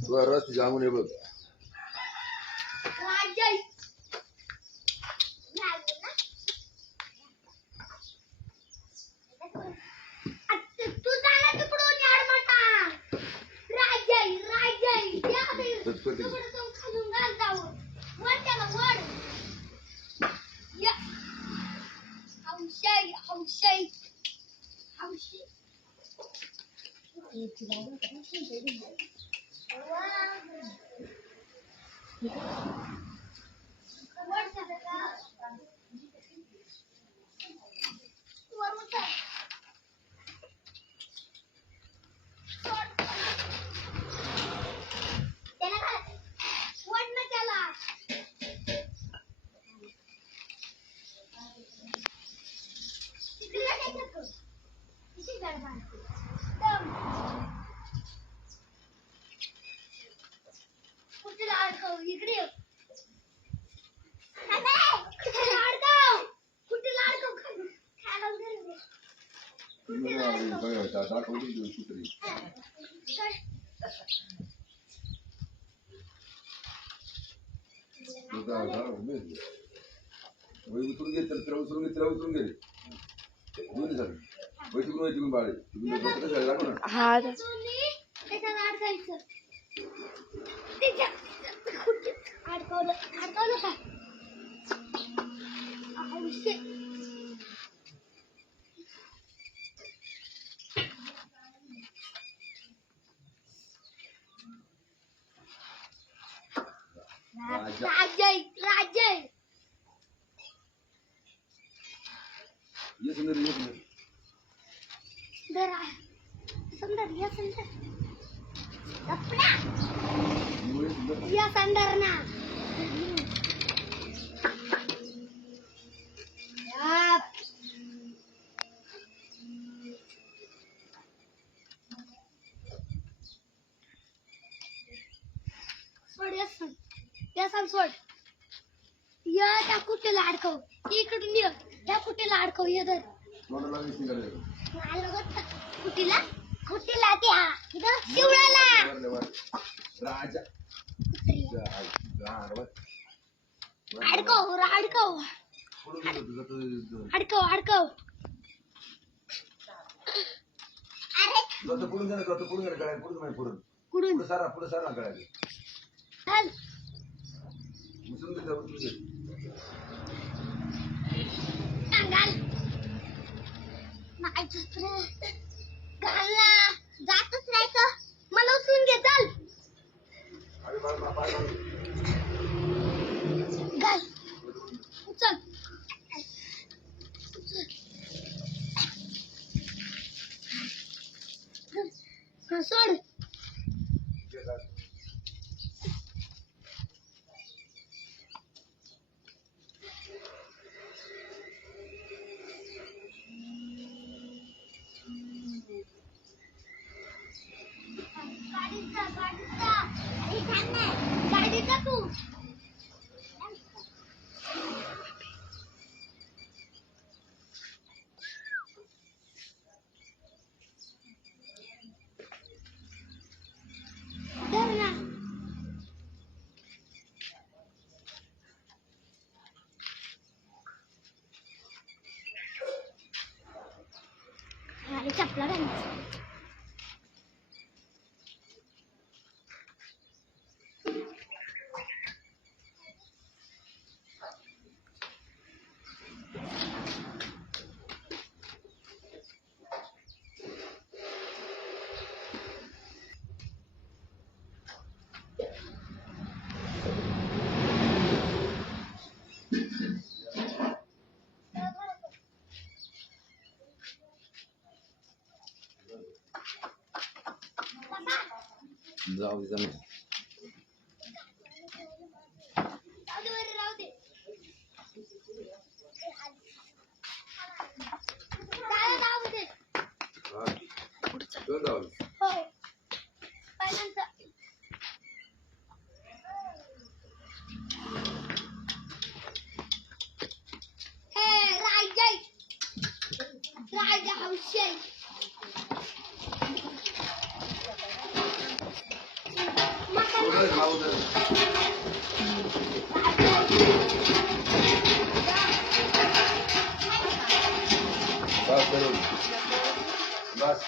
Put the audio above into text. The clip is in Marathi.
रस जाऊन हे बघ उतरून घे तर उतरून घे दोन्ही झालं वैतिकून बाळे तुम्ही हा राजय ये सुंदर या संदर ना सोड या त्या कुठेला अडकव इकडून ये त्या कुठेला अडकव ये तर कुठेला त्या इथं शिवळाला राजा अडकव अरे कुठून सारा चल घाल घालना जातच नाही का मला उचलून घे चल घाल उचल सोड गाडीचा तू धर ना अरे चपला घालायचं जाऊ दे राजा हौशे उधर खाओ उधर बस करो बस